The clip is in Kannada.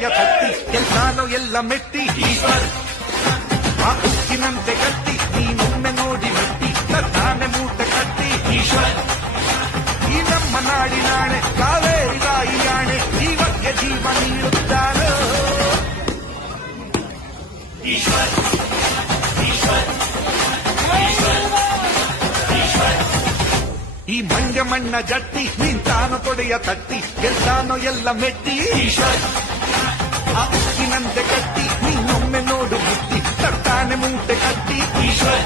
ತೊಡೆಯ ತಟ್ಟಿ ಎಲ್ಲಾನು ಎಲ್ಲ ಮೆಟ್ಟಿ ಈಶ್ವರ್ ಆ ಉಕ್ಕಿನಂತೆ ಗಟ್ಟಿ ನೀನೊಮ್ಮೆ ನೋಡಿ ಮೆಟ್ಟಿ ತಾನೆ ಮೂಟೆ ಕಟ್ಟಿ ಈಶ್ವರ್ ಈ ನಮ್ಮ ನಾಡಿನಾಣೆ ಕಾವೇರಿ ತಾಯಿ ಆಣೆ ಜೀವಕ್ಕೆ ಜೀವ ನೀಡುತ್ತಾನೋ ಈಶ್ವರ್ ಈ ಮಂಡ್ಯ ಮಣ್ಣ ಜಟ್ಟಿ ನಿಂತಾನು ತೊಡೆಯ ತಟ್ಟಿ ಗೆಲ್ತಾನೋ ಎಲ್ಲ ಮೆಟ್ಟಿ ಈಶ್ವರ್ ಆ ಉಕ್ಕಿನಂತೆ ಕಟ್ಟಿ ನೀನೊಮ್ಮೆ ನೋಡು ಬಿಟ್ಟಿ ತರ್ತಾನೆ ಮೂಟೆ ಕಟ್ಟಿ ಈಶ್ವರ್